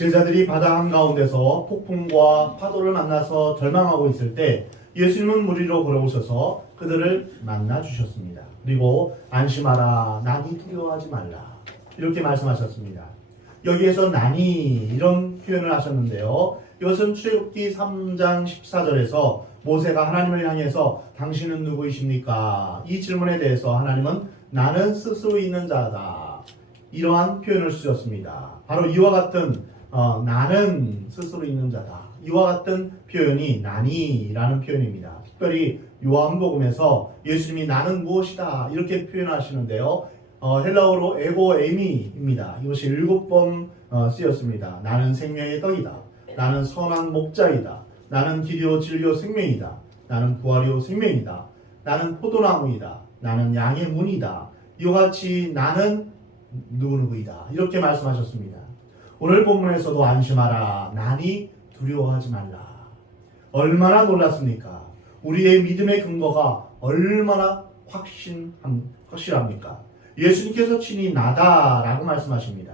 제자들이 바다 한가운데서 폭풍과 파도를 만나서 절망하고 있을 때 예수님은 물 위로 걸어오셔서 그들을 만나 주셨습니다. 그리고 안심하라, 난이 두려워하지 말라, 이렇게 말씀하셨습니다. 여기에서 난이, 이런 표현을 하셨는데요. 이것은 출애굽기 3장 14절에서 모세가 하나님을 향해서 당신은 누구이십니까? 이 질문에 대해서 하나님은 나는 스스로 있는 자다, 이러한 표현을 쓰셨습니다. 바로 이와 같은 나는 스스로 있는 자다, 이와 같은 표현이 난이라는 표현입니다. 특별히 요한복음에서 예수님이 나는 무엇이다 이렇게 표현하시는데요. 헬라어로 에고 에미입니다. 이것이 7번 쓰였습니다. 나는 생명의 떡이다, 나는 선한 목자이다, 나는 길이요 진리요 생명이다, 나는 부활이요 생명이다, 나는 포도나무이다, 나는 양의 문이다, 이와 같이 나는 누구누구이다, 이렇게 말씀하셨습니다. 오늘 본문에서도 안심하라, 난이 두려워하지 말라. 얼마나 놀랐습니까? 우리의 믿음의 근거가 얼마나 확실합니까? 예수님께서 친히 나다라고 말씀하십니다.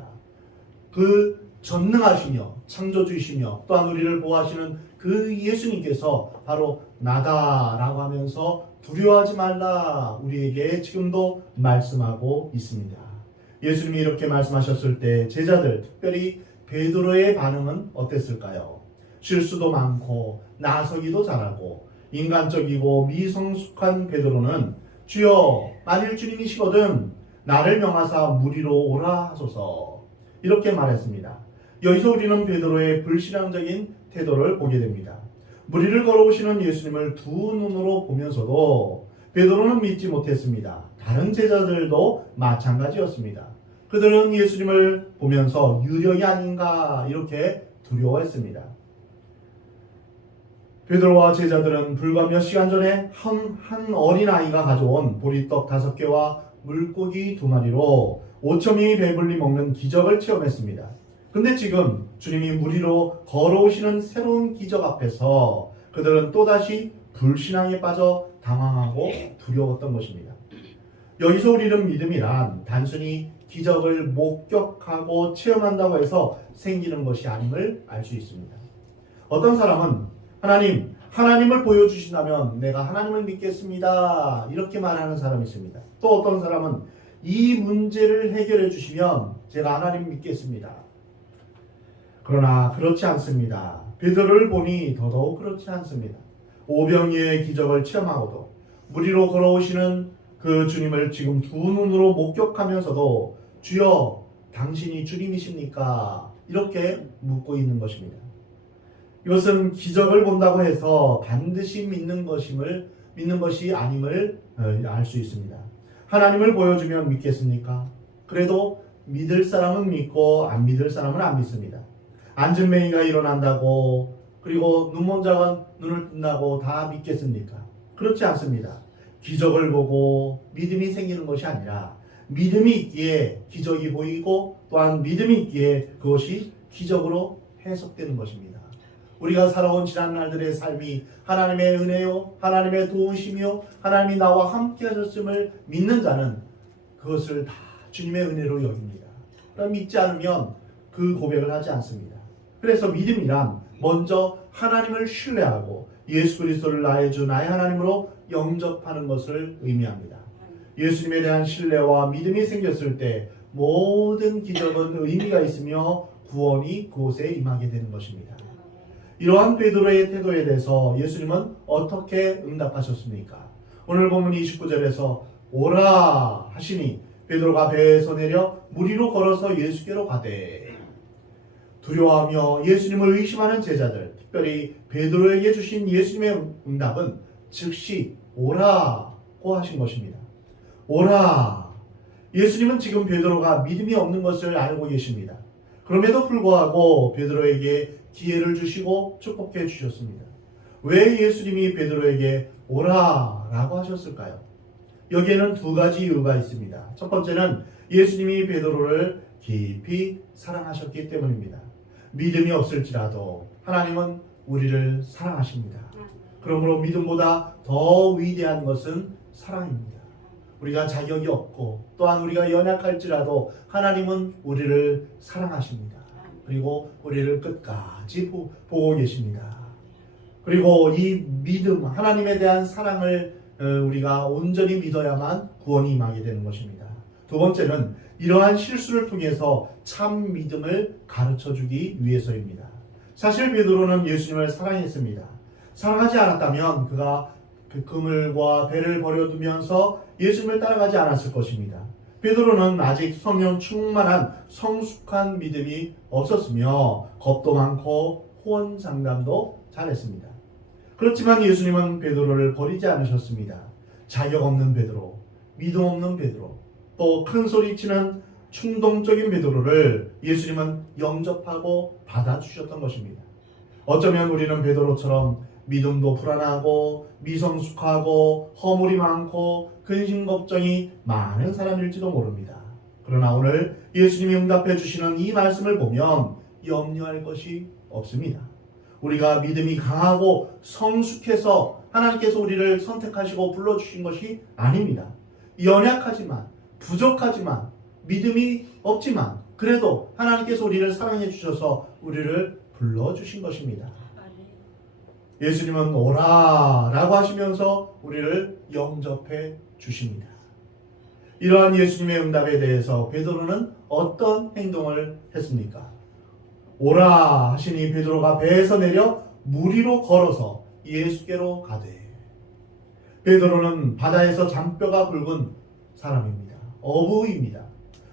그 전능하시며 창조주이시며 또한 우리를 보호하시는 그 예수님께서 바로 나다라고 하면서 두려워하지 말라, 우리에게 지금도 말씀하고 있습니다. 예수님이 이렇게 말씀하셨을 때 제자들, 특별히 베드로의 반응은 어땠을까요? 실수도 많고 나서기도 잘하고 인간적이고 미성숙한 베드로는 주여, 만일 주님이시거든 나를 명하사 물 위로 오라 하소서, 이렇게 말했습니다. 여기서 우리는 베드로의 불신앙적인 태도를 보게 됩니다. 물 위를 걸어오시는 예수님을 두 눈으로 보면서도 베드로는 믿지 못했습니다. 다른 제자들도 마찬가지였습니다. 그들은 예수님을 보면서 유령이 아닌가 이렇게 두려워했습니다. 베드로와 제자들은 불과 몇 시간 전에 한 어린아이가 가져온 보리떡 5개와 물고기 2마리로 5,000명이 배불리 먹는 기적을 체험했습니다. 근데 지금 주님이 물 위로 걸어오시는 새로운 기적 앞에서 그들은 또다시 불신앙에 빠져 당황하고 두려웠던 것입니다. 여기서 우리는 믿음이란 단순히 기적을 목격하고 체험한다고 해서 생기는 것이 아님을 알 수 있습니다. 어떤 사람은 하나님을 보여주신다면 내가 하나님을 믿겠습니다, 이렇게 말하는 사람이 있습니다. 또 어떤 사람은 이 문제를 해결해 주시면 제가 하나님 믿겠습니다. 그러나 그렇지 않습니다. 베드로를 보니 더더욱 그렇지 않습니다. 오병이어의 기적을 체험하고도 물 위로 걸어오시는 그 주님을 지금 두 눈으로 목격하면서도 주여, 당신이 주님이십니까? 이렇게 묻고 있는 것입니다. 이것은 기적을 본다고 해서 반드시 믿는 것이 아님을 알 수 있습니다. 하나님을 보여주면 믿겠습니까? 그래도 믿을 사람은 믿고 안 믿을 사람은 안 믿습니다. 안진뱅이가 일어난다고, 그리고 눈먼 자가 눈을 뜬다고 다 믿겠습니까? 그렇지 않습니다. 기적을 보고 믿음이 생기는 것이 아니라 믿음이 있기에 기적이 보이고 또한 믿음이 있기에 그것이 기적으로 해석되는 것입니다. 우리가 살아온 지난 날들의 삶이 하나님의 은혜요, 하나님의 도우심이요, 하나님이 나와 함께 하셨음을 믿는 자는 그것을 다 주님의 은혜로 여깁니다. 그럼 믿지 않으면 그 고백을 하지 않습니다. 그래서 믿음이란 먼저 하나님을 신뢰하고 예수 그리스도를 나의 주, 나의 하나님으로 영접하는 것을 의미합니다. 예수님에 대한 신뢰와 믿음이 생겼을 때 모든 기적은 의미가 있으며 구원이 그곳에 임하게 되는 것입니다. 이러한 베드로의 태도에 대해서 예수님은 어떻게 응답하셨습니까? 오늘 본문 29절에서 오라 하시니 베드로가 배에서 내려 물 위로 걸어서 예수께로 가되, 두려워하며 예수님을 의심하는 제자들, 특별히 베드로에게 주신 예수님의 응답은 즉시 오라고 하신 것입니다. 오라. 예수님은 지금 베드로가 믿음이 없는 것을 알고 계십니다. 그럼에도 불구하고 베드로에게 기회를 주시고 축복해 주셨습니다. 왜 예수님이 베드로에게 오라라고 하셨을까요? 여기에는 두 가지 이유가 있습니다. 첫 번째는 예수님이 베드로를 깊이 사랑하셨기 때문입니다. 믿음이 없을지라도 하나님은 우리를 사랑하십니다. 그러므로 믿음보다 더 위대한 것은 사랑입니다. 우리가 자격이 없고 또한 우리가 연약할지라도 하나님은 우리를 사랑하십니다. 그리고 우리를 끝까지 보고 계십니다. 그리고 이 믿음, 하나님에 대한 사랑을 우리가 온전히 믿어야만 구원이 임하게 되는 것입니다. 두 번째는 이러한 실수를 통해서 참 믿음을 가르쳐주기 위해서입니다. 사실 베드로는 예수님을 사랑했습니다. 사랑하지 않았다면 그가 그 그물과 배를 버려두면서 예수님을 따라가지 않았을 것입니다. 베드로는 아직 성령 충만한 성숙한 믿음이 없었으며 겁도 많고 호언장담도 잘했습니다. 그렇지만 예수님은 베드로를 버리지 않으셨습니다. 자격 없는 베드로, 믿음 없는 베드로, 또 큰 소리치는 충동적인 베드로를 예수님은 영접하고 받아주셨던 것입니다. 어쩌면 우리는 베드로처럼 믿음도 불안하고 미성숙하고 허물이 많고 근심 걱정이 많은 사람일지도 모릅니다. 그러나 오늘 예수님이 응답해 주시는 이 말씀을 보면 염려할 것이 없습니다. 우리가 믿음이 강하고 성숙해서 하나님께서 우리를 선택하시고 불러주신 것이 아닙니다. 연약하지만 부족하지만 믿음이 없지만 그래도 하나님께서 우리를 사랑해 주셔서 우리를 불러주신 것입니다. 예수님은 오라 라고 하시면서 우리를 영접해 주십니다. 이러한 예수님의 응답에 대해서 베드로는 어떤 행동을 했습니까? 오라 하시니 베드로가 배에서 내려 물 위로 걸어서 예수께로 가되. 베드로는 바다에서 잔뼈가 굵은 사람입니다. 어부입니다.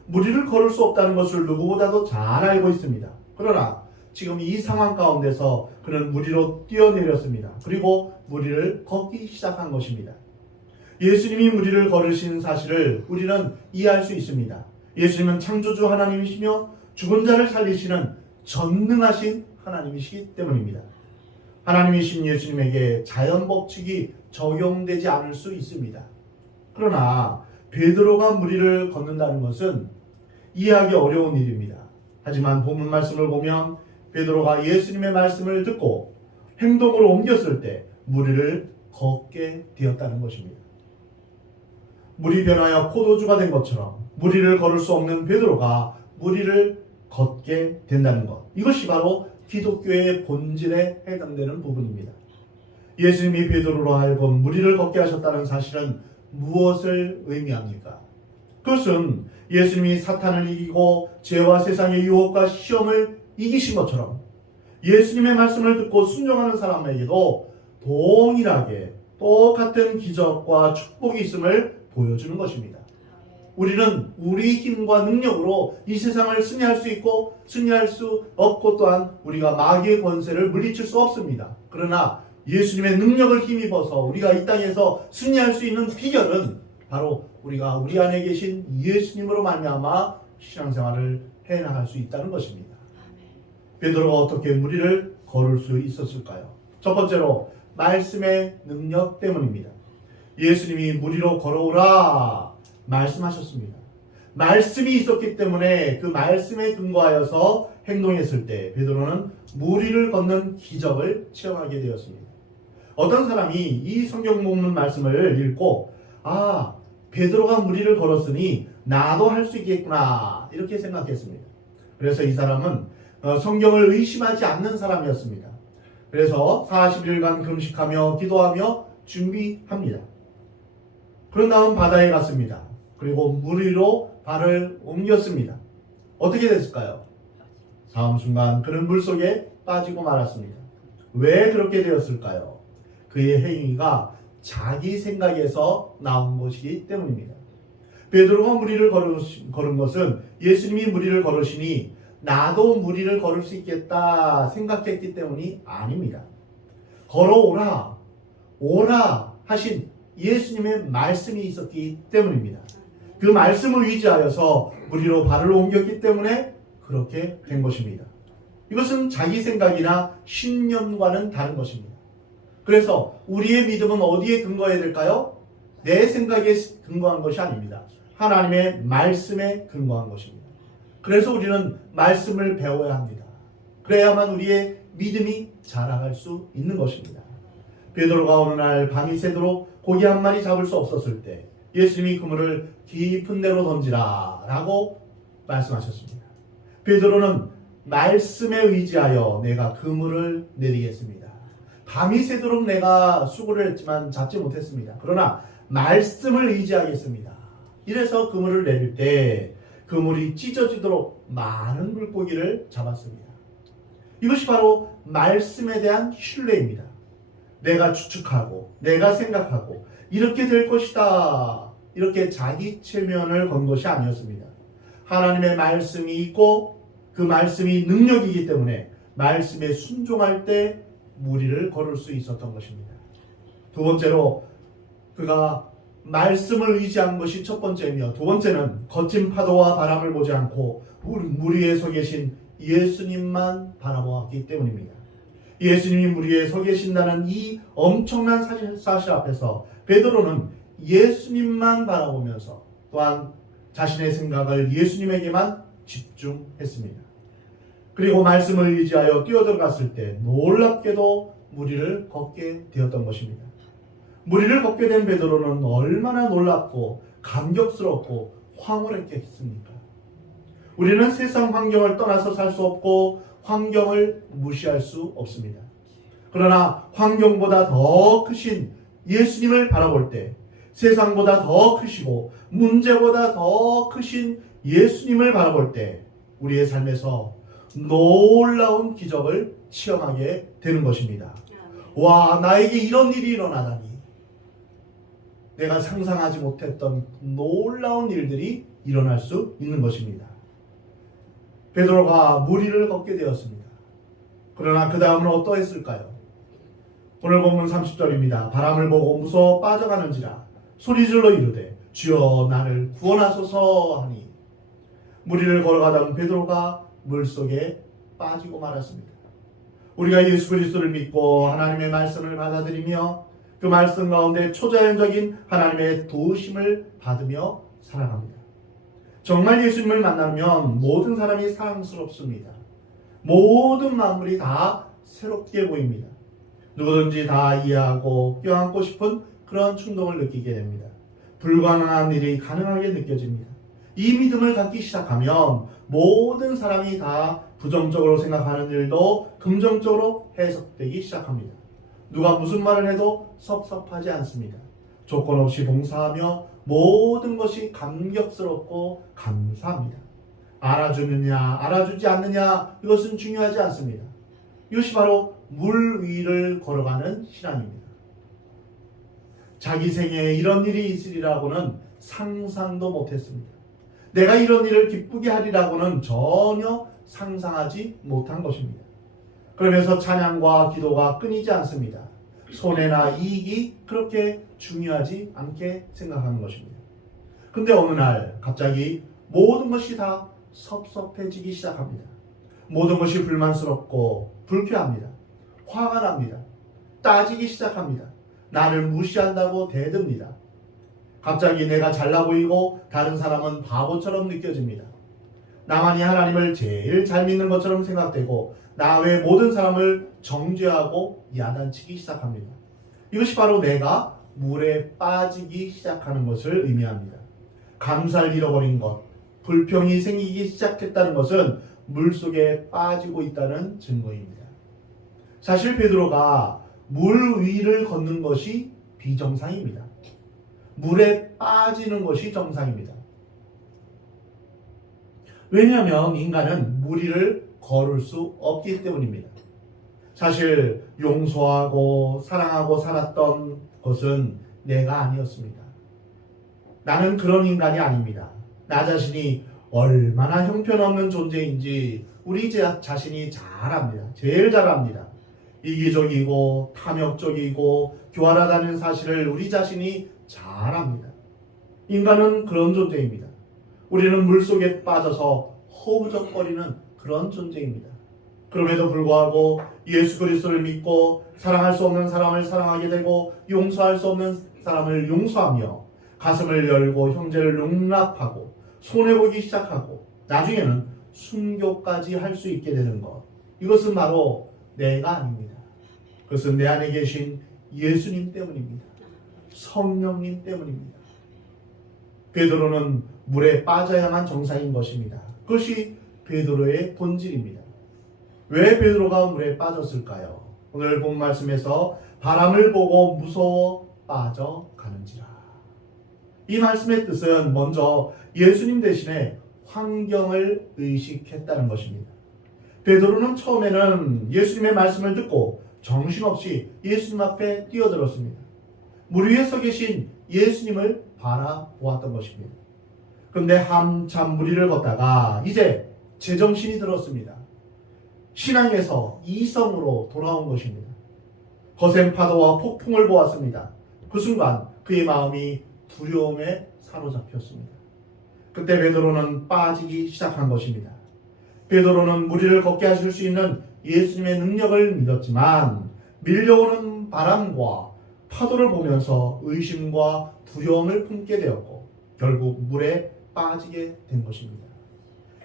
물 위를 걸을 수 없다는 것을 누구보다도 잘 알고 있습니다. 그러나 지금 이 상황 가운데서 그는 물 위로 뛰어내렸습니다. 그리고 물 위를 걷기 시작한 것입니다. 예수님이 물 위를 걸으신 사실을 우리는 이해할 수 있습니다. 예수님은 창조주 하나님이시며 죽은 자를 살리시는 전능하신 하나님이시기 때문입니다. 하나님이신 예수님에게 자연 법칙이 적용되지 않을 수 있습니다. 그러나 베드로가 물 위를 걷는다는 것은 이해하기 어려운 일입니다. 하지만 본문 말씀을 보면 베드로가 예수님의 말씀을 듣고 행동으로 옮겼을 때 물 위를 걷게 되었다는 것입니다. 물이 변하여 포도주가 된 것처럼 물 위를 걸을 수 없는 베드로가 물 위를 걷게 된다는 것. 이것이 바로 기독교의 본질에 해당되는 부분입니다. 예수님이 베드로로 하여금 물 위를 걷게 하셨다는 사실은 무엇을 의미합니까? 그것은 예수님이 사탄을 이기고 죄와 세상의 유혹과 시험을 이기신 것처럼 예수님의 말씀을 듣고 순종하는 사람에게도 동일하게 똑같은 기적과 축복이 있음을 보여주는 것입니다. 우리는 우리 힘과 능력으로 이 세상을 승리할 수 있고 승리할 수 없고 또한 우리가 마귀의 권세를 물리칠 수 없습니다. 그러나 예수님의 능력을 힘입어서 우리가 이 땅에서 승리할 수 있는 비결은 바로 우리가 우리 안에 계신 예수님으로 말미암아 신앙생활을 해나갈 수 있다는 것입니다. 베드로가 어떻게 물 위를 걸을 수 있었을까요? 첫 번째로 말씀의 능력 때문입니다. 예수님이 물 위로 걸어오라 말씀하셨습니다. 말씀이 있었기 때문에 그 말씀에 근거하여서 행동했을 때 베드로는 물 위를 걷는 기적을 체험하게 되었습니다. 어떤 사람이 이 성경 본문 말씀을 읽고 베드로가 물 위를 걸었으니 나도 할 수 있겠구나 이렇게 생각했습니다. 그래서 이 사람은 성경을 의심하지 않는 사람이었습니다. 그래서 40일간 금식하며 기도하며 준비합니다. 그런 다음 바다에 갔습니다. 그리고 물 위로 발을 옮겼습니다. 어떻게 됐을까요? 다음 순간 그는 물속에 빠지고 말았습니다. 왜 그렇게 되었을까요? 그의 행위가 자기 생각에서 나온 것이기 때문입니다. 베드로가 물 위를 걸은 것은 예수님이 물 위를 걸으시니 나도 물 위를 걸을 수 있겠다 생각했기 때문이 아닙니다. 걸어오라, 오라 하신 예수님의 말씀이 있었기 때문입니다. 그 말씀을 위지하여서 물 위로 발을 옮겼기 때문에 그렇게 된 것입니다. 이것은 자기 생각이나 신념과는 다른 것입니다. 그래서 우리의 믿음은 어디에 근거해야 될까요? 내 생각에 근거한 것이 아닙니다. 하나님의 말씀에 근거한 것입니다. 그래서 우리는 말씀을 배워야 합니다. 그래야만 우리의 믿음이 자라갈 수 있는 것입니다. 베드로가 어느 날 밤이 새도록 고기 한 마리 잡을 수 없었을 때 예수님이 그물을 깊은 데로 던지라 라고 말씀하셨습니다. 베드로는 말씀에 의지하여 내가 그물을 내리겠습니다. 밤이 새도록 내가 수고를 했지만 잡지 못했습니다. 그러나 말씀을 의지하겠습니다. 이래서 그물을 내릴 때 그물이 찢어지도록 많은 물고기를 잡았습니다. 이것이 바로 말씀에 대한 신뢰입니다. 내가 추측하고 내가 생각하고 이렇게 될 것이다, 이렇게 자기 체면을 건 것이 아니었습니다. 하나님의 말씀이 있고 그 말씀이 능력이기 때문에 말씀에 순종할 때 무리를 걸을 수 있었던 것입니다. 두 번째로 그가 말씀을 의지한 것이 첫 번째이며, 두 번째는 거친 파도와 바람을 보지 않고 물 위에 서 계신 예수님만 바라보았기 때문입니다. 예수님이 물 위에 서 계신다는 이 엄청난 사실 앞에서 베드로는 예수님만 바라보면서 또한 자신의 생각을 예수님에게만 집중했습니다. 그리고 말씀을 의지하여 뛰어들어갔을 때 놀랍게도 무리를 걷게 되었던 것입니다. 무리를 걷게 된 베드로는 얼마나 놀랍고 감격스럽고 황홀했겠습니까? 우리는 세상 환경을 떠나서 살 수 없고 환경을 무시할 수 없습니다. 그러나 환경보다 더 크신 예수님을 바라볼 때, 세상보다 더 크시고 문제보다 더 크신 예수님을 바라볼 때 우리의 삶에서 놀라운 기적을 체험하게 되는 것입니다. 와, 나에게 이런 일이 일어나다니. 내가 상상하지 못했던 놀라운 일들이 일어날 수 있는 것입니다. 베드로가 무리를 걷게 되었습니다. 그러나 그 다음은 어떠했을까요? 오늘 본문 30절입니다. 바람을 보고 무서워 빠져가는지라 소리질러 이르되 주여 나를 구원하소서 하니, 무리를 걸어가던 베드로가 물속에 빠지고 말았습니다. 우리가 예수 그리스도를 믿고 하나님의 말씀을 받아들이며 그 말씀 가운데 초자연적인 하나님의 도우심을 받으며 살아갑니다. 정말 예수님을 만나면 모든 사람이 사랑스럽습니다. 모든 만물이 다 새롭게 보입니다. 누구든지 다 이해하고 껴안고 싶은 그런 충동을 느끼게 됩니다. 불가능한 일이 가능하게 느껴집니다. 이 믿음을 갖기 시작하면 모든 사람이 다 부정적으로 생각하는 일도 긍정적으로 해석되기 시작합니다. 누가 무슨 말을 해도 섭섭하지 않습니다. 조건 없이 봉사하며 모든 것이 감격스럽고 감사합니다. 알아주느냐 알아주지 않느냐 이것은 중요하지 않습니다. 이것이 바로 물 위를 걸어가는 신앙입니다. 자기 생에 이런 일이 있으리라고는 상상도 못했습니다. 내가 이런 일을 기쁘게 하리라고는 전혀 상상하지 못한 것입니다. 그러면서 찬양과 기도가 끊이지 않습니다. 손해나 이익이 그렇게 중요하지 않게 생각하는 것입니다. 근데 어느 날 갑자기 모든 것이 다 섭섭해지기 시작합니다. 모든 것이 불만스럽고 불쾌합니다. 화가 납니다. 따지기 시작합니다. 나를 무시한다고 대듭니다. 갑자기 내가 잘나 보이고 다른 사람은 바보처럼 느껴집니다. 나만이 하나님을 제일 잘 믿는 것처럼 생각되고 나 외 모든 사람을 정죄하고 야단치기 시작합니다. 이것이 바로 내가 물에 빠지기 시작하는 것을 의미합니다. 감사를 잃어버린 것, 불평이 생기기 시작했다는 것은 물속에 빠지고 있다는 증거입니다. 사실 베드로가 물 위를 걷는 것이 비정상입니다. 물에 빠지는 것이 정상입니다. 왜냐하면 인간은 물 위를 걸을 수 없기 때문입니다. 사실 용서하고 사랑하고 살았던 것은 내가 아니었습니다. 나는 그런 인간이 아닙니다. 나 자신이 얼마나 형편없는 존재인지 우리 자신이 잘 압니다. 제일 잘 압니다. 이기적이고 탐욕적이고 교활하다는 사실을 우리 자신이 잘 압니다. 인간은 그런 존재입니다. 우리는 물속에 빠져서 허우적거리는 그런 존재입니다. 그럼에도 불구하고 예수 그리스도를 믿고 사랑할 수 없는 사람을 사랑하게 되고 용서할 수 없는 사람을 용서하며 가슴을 열고 형제를 용납하고 손해보기 시작하고 나중에는 순교까지 할 수 있게 되는 것, 이것은 바로 내가 아닙니다. 그것은 내 안에 계신 예수님 때문입니다. 성령님 때문입니다. 베드로는 물에 빠져야만 정상인 것입니다. 그것이 베드로의 본질입니다. 왜 베드로가 물에 빠졌을까요? 오늘 본 말씀에서 바람을 보고 무서워 빠져가는지라. 이 말씀의 뜻은 먼저 예수님 대신에 환경을 의식했다는 것입니다. 베드로는 처음에는 예수님의 말씀을 듣고 정신없이 예수님 앞에 뛰어들었습니다. 물 위에 서 계신 예수님을 바라보았던 것입니다. 그런데 한참 물 위를 걷다가 이제 제정신이 들었습니다. 신앙에서 이성으로 돌아온 것입니다. 거센 파도와 폭풍을 보았습니다. 그 순간 그의 마음이 두려움에 사로잡혔습니다. 그때 베드로는 빠지기 시작한 것입니다. 베드로는 물 위를 걷게 하실 수 있는 예수님의 능력을 믿었지만 밀려오는 바람과 파도를 보면서 의심과 두려움을 품게 되었고 결국 물에 빠지게 된 것입니다.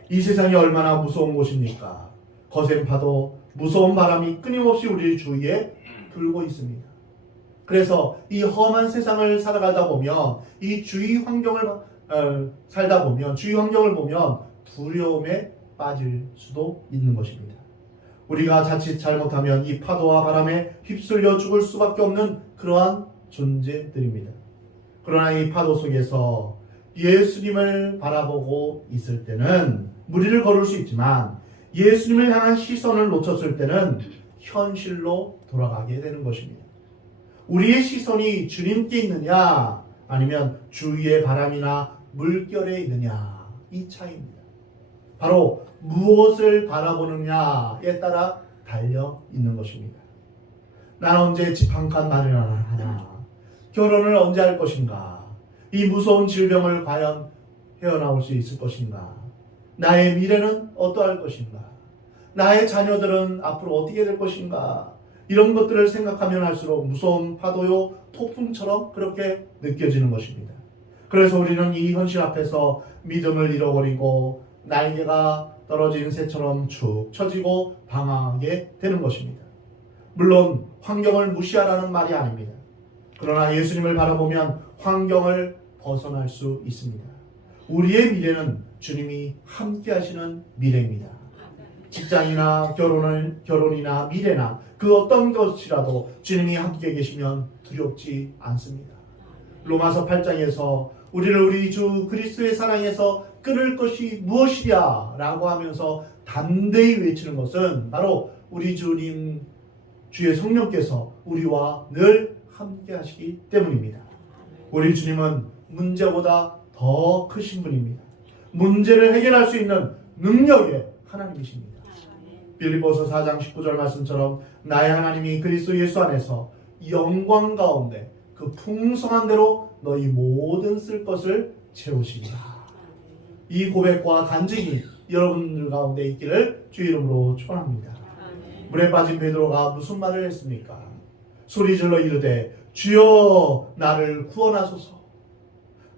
이 세상이 얼마나 무서운 곳입니까? 거센 파도, 무서운 바람이 끊임없이 우리 주위에 불고 있습니다. 그래서 이 험한 세상을 살아가다 보면 이 주위 환경을 살다 보면 주위 환경을 보면 두려움에 빠질 수도 있는 것입니다. 우리가 자칫 잘못하면 이 파도와 바람에 휩쓸려 죽을 수밖에 없는 그러한 존재들입니다. 그러나 이 파도 속에서 예수님을 바라보고 있을 때는 무리를 걸을 수 있지만 예수님을 향한 시선을 놓쳤을 때는 현실로 돌아가게 되는 것입니다. 우리의 시선이 주님께 있느냐 아니면 주위의 바람이나 물결에 있느냐 이 차이입니다. 바로 무엇을 바라보느냐에 따라 달려 있는 것입니다. 난 언제 집 한 칸 마련하나? 결혼을 언제 할 것인가? 이 무서운 질병을 과연 헤어나올 수 있을 것인가? 나의 미래는 어떠할 것인가? 나의 자녀들은 앞으로 어떻게 될 것인가? 이런 것들을 생각하면 할수록 무서운 파도요 폭풍처럼 그렇게 느껴지는 것입니다. 그래서 우리는 이 현실 앞에서 믿음을 잃어버리고 날개가 떨어진 새처럼 축 처지고 방황하게 되는 것입니다. 물론 환경을 무시하라는 말이 아닙니다. 그러나 예수님을 바라보면 환경을 벗어날 수 있습니다. 우리의 미래는 주님이 함께 하시는 미래입니다. 직장이나 결혼이나 미래나 그 어떤 것이라도 주님이 함께 계시면 두렵지 않습니다. 로마서 8장에서 우리를 우리 주 그리스도의 사랑에서 끊을 것이 무엇이랴 라고 하면서 담대히 외치는 것은 바로 우리 주님 주의 성령께서 우리와 늘 함께 하시기 때문입니다. 우리 주님은 문제보다 더 크신 분입니다. 문제를 해결할 수 있는 능력의 하나님이십니다. 빌립보서 4장 19절 말씀처럼 나의 하나님이 그리스도 예수 안에서 영광 가운데 그 풍성한 대로 너희 모든 쓸 것을 채우시리라. 이 고백과 간증이 여러분들 가운데 있기를 주 이름으로 축원합니다. 물에 빠진 베드로가 무슨 말을 했습니까? 소리질러 이르되 주여 나를 구원하소서.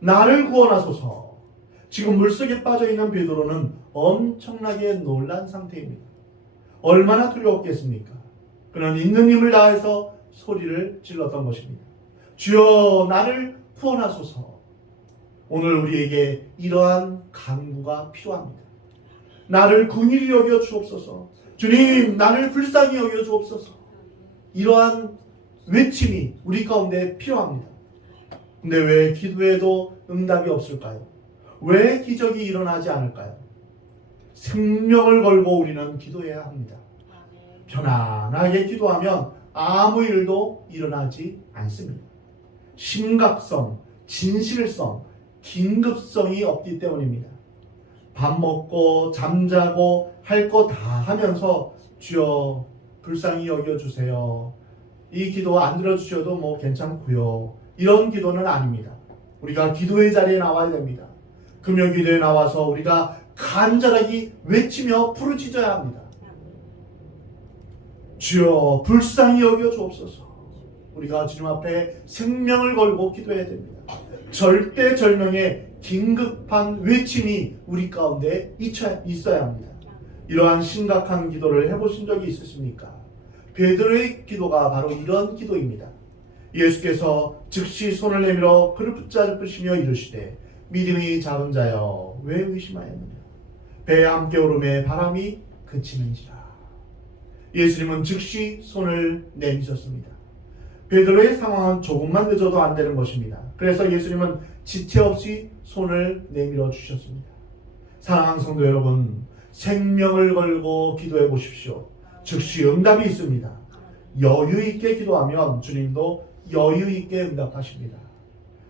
나를 구원하소서. 지금 물속에 빠져있는 베드로는 엄청나게 놀란 상태입니다. 얼마나 두려웠겠습니까? 그는 있는 힘을 다해서 소리를 질렀던 것입니다. 주여 나를 구원하소서. 오늘 우리에게 이러한 간구가 필요합니다. 나를 긍휼히 여겨 주옵소서. 주님 나를 불쌍히 여겨 주옵소서. 이러한 외침이 우리 가운데 필요합니다. 근데 왜 기도해도 응답이 없을까요? 왜 기적이 일어나지 않을까요? 생명을 걸고 우리는 기도해야 합니다. 편안하게 기도하면 아무 일도 일어나지 않습니다. 심각성, 진실성, 긴급성이 없기 때문입니다. 밥 먹고 잠자고 할 거 다 하면서 주여 불쌍히 여겨주세요. 이 기도 안 들어주셔도 뭐 괜찮고요. 이런 기도는 아닙니다. 우리가 기도의 자리에 나와야 됩니다. 금요 기도에 나와서 우리가 간절하게 외치며 부르짖어야 합니다. 주여 불쌍히 여겨 주옵소서. 우리가 주님 앞에 생명을 걸고 기도해야 됩니다. 절대절명의 긴급한 외침이 우리 가운데 있어야 합니다. 이러한 심각한 기도를 해보신 적이 있으십니까? 베드로의 기도가 바로 이런 기도입니다. 예수께서 즉시 손을 내밀어 그를 붙잡으시며 이르시되 믿음이 작은 자여 왜 의심하였느냐? 배에 함께 오름에 바람이 그치는지라. 예수님은 즉시 손을 내미셨습니다. 베드로의 상황은 조금만 늦어도 안 되는 것입니다. 그래서 예수님은 지체 없이 손을 내밀어 주셨습니다. 사랑하는 성도 여러분, 생명을 걸고 기도해 보십시오. 즉시 응답이 있습니다. 여유 있게 기도하면 주님도 여유 있게 응답하십니다.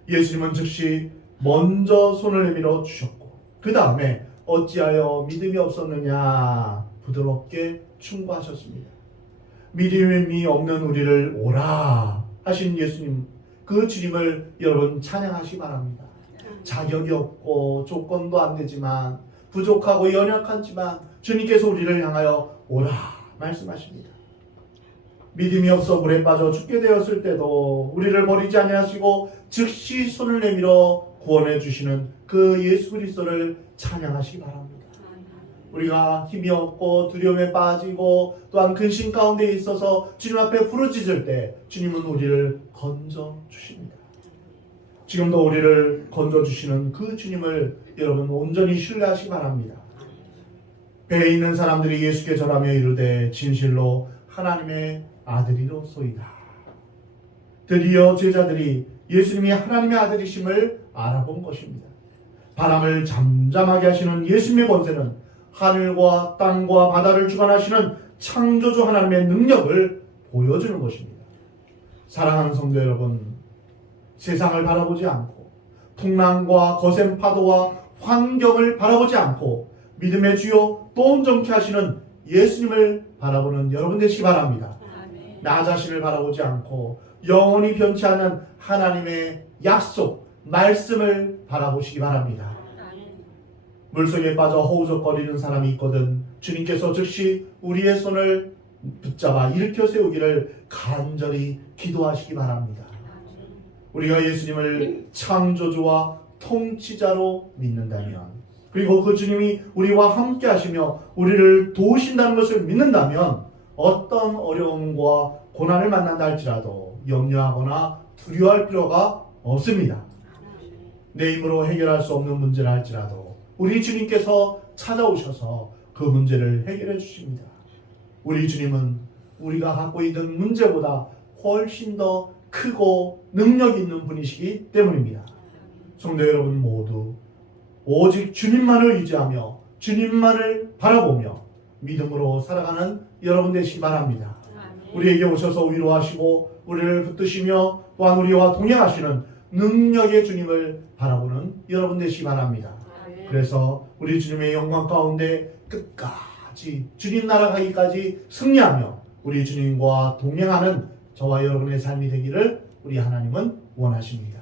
예수님은 즉시 먼저 손을 내밀어 주셨고, 그 다음에 어찌하여 믿음이 없었느냐 부드럽게 충고하셨습니다. 믿음이 없는 우리를 오라 하신 예수님, 그 주님을 여러분 찬양하시기 바랍니다. 자격이 없고 조건도 안 되지만, 부족하고 연약하지만 주님께서 우리를 향하여 오라 말씀하십니다. 믿음이 없어 물에 빠져 죽게 되었을 때도 우리를 버리지 아니하시고 즉시 손을 내밀어 구원해 주시는 그 예수 그리스도를 찬양하시기 바랍니다. 우리가 힘이 없고 두려움에 빠지고 또한 근심 가운데 있어서 주님 앞에 부르짖을 때 주님은 우리를 건져 주십니다. 지금도 우리를 건져 주시는 그 주님을 여러분 온전히 신뢰하시기 바랍니다. 배에 있는 사람들이 예수께 절하며 이르되 진실로 하나님의 아들이로소이다. 드디어 제자들이 예수님이 하나님의 아들이심을 알아본 것입니다. 바람을 잠잠하게 하시는 예수님의 권세는 하늘과 땅과 바다를 주관하시는 창조주 하나님의 능력을 보여주는 것입니다. 사랑하는 성도 여러분, 세상을 바라보지 않고 풍랑과 거센 파도와 환경을 바라보지 않고 믿음의 주요 또 온전케 하시는 예수님을 바라보는 여러분 되시기 바랍니다. 나 자신을 바라보지 않고 영원히 변치 않는 하나님의 약속, 말씀을 바라보시기 바랍니다. 물속에 빠져 허우적거리는 사람이 있거든 주님께서 즉시 우리의 손을 붙잡아 일으켜 세우기를 간절히 기도하시기 바랍니다. 우리가 예수님을 창조주와 통치자로 믿는다면, 그리고 그 주님이 우리와 함께 하시며 우리를 도우신다는 것을 믿는다면 어떤 어려움과 고난을 만난다 할지라도 염려하거나 두려워할 필요가 없습니다. 내 힘으로 해결할 수 없는 문제라 할지라도 우리 주님께서 찾아오셔서 그 문제를 해결해 주십니다. 우리 주님은 우리가 갖고 있는 문제보다 훨씬 더 크고 능력 있는 분이시기 때문입니다. 성도 여러분 모두 오직 주님만을 의지하며 주님만을 바라보며 믿음으로 살아가는 여러분 되시기 바랍니다. 우리에게 오셔서 위로하시고 우리를 붙드시며 또한 우리와 동행하시는 능력의 주님을 바라보는 여러분 되시기 바랍니다. 그래서 우리 주님의 영광 가운데 끝까지 주님 나라 가기까지 승리하며 우리 주님과 동행하는 저와 여러분의 삶이 되기를 우리 하나님은 원하십니다.